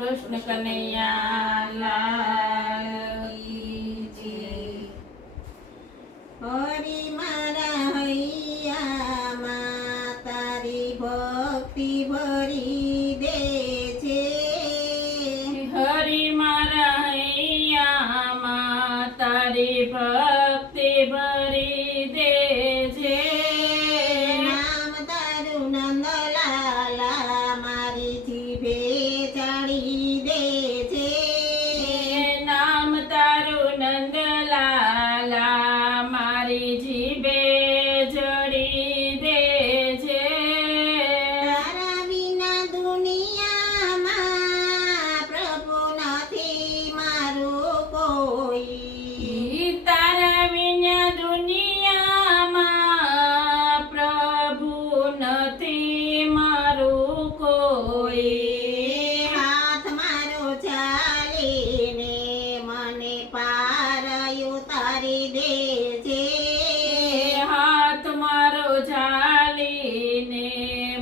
કૃષ્ણ કનૈયા લાલ કી જય। હરી મારા હૈયામાં તારી ભક્તિ ભરી દે છે। હરી મારા હૈયામાં તારી ભક્તિ ભરી દે છે। નામ તારું નંદલાલા મારી જીભે ચડી દે છે। નામ તારું નંદલાલા મારી જીભે જડી દે છે। તારા વિના દુનિયામાં પ્રભુ નથી મારું કોઈ। તારા વિના દુનિયામાં પ્રભુ નથી મારું કોઈ। હાથ મારો ચાલીને મને પાર ઉતારી દે છે। હાથ મારો ઝાલીને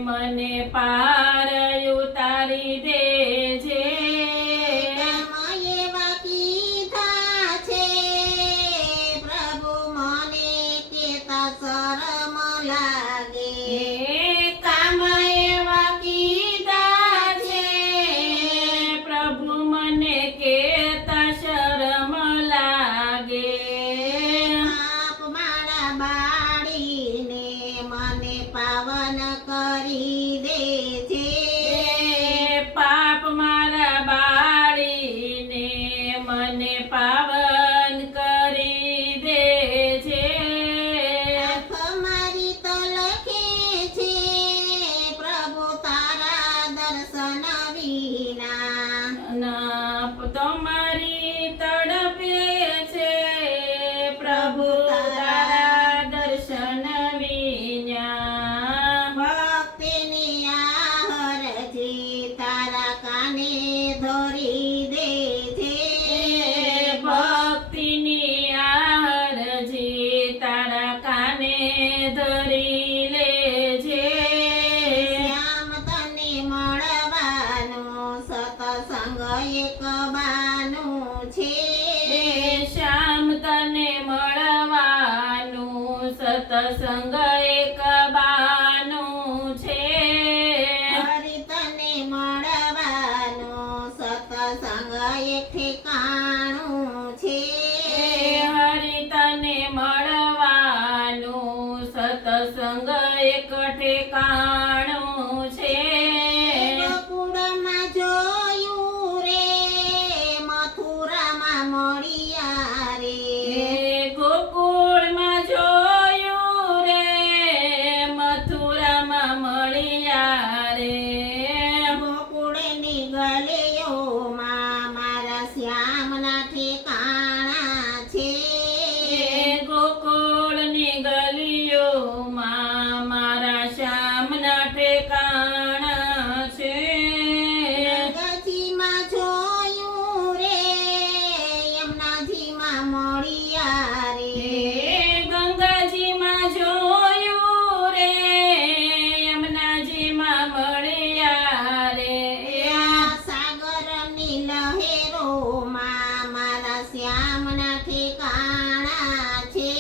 મને પાર ઉતારી દે છે। કામ એવા કીધા છે પ્રભુ મને કેતા શરમ લાગે। કામ એવા કીધા છે પ્રભુ મને કેતા શરમ લાગે। પાપ મારા બાળીને મને પાવન કરી દે છે। પાપ મારા બાળીને મને પાવન કરી દે છે। આંખ મારી તલખે છે પ્રભુ તારા દર્શન વિના। નાપ તમારી તડપે છે પ્રભુ તારા દર્શન વિના। ભક્તિની આહર છે તારા કાને ધરી દે છે। ભક્તિની આરજી તારા કાને ધરી લે છે। શ્યામ તને મળવાનું સતસંગ એક બાનું છે। શ્યામ તને મળવાનું સતસંગ એક બાનું છે। હરિ તને મળવાનું સતસંગ એક ઠેકાણું છે। હરિ તને મળવાનું સતસંગ એક ઠેકાણું છે। ગોકુળમાં જોયું રે મથુરામાં મળ્યા રે। ગોકુળમાં જોયું રે મથુરામાં મળ્યા રે। ગોકુળની ગલીઓમાં મારા શ્યામના ઠેકાણા છે। ગોકુળની ગલીઓમાં મારા શ્યામના ઠેકાણા છે। ગંગાજીમાં જોયું રે યમુનાજીમાં મળ્યા રે। ગંગાજીમાં જોયું રે યમુનાજીમાં મળ્યા રે। સાગરની લહેરોમાં મારા શ્યામના ઠેકાણા છે।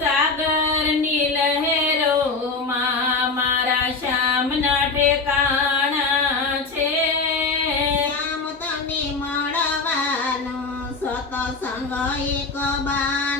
સાગરની લહેરોમાં મારા શ્યામના ઠેકાણા છે। શ્યામ તને મળવાનું સતસંગ એક બા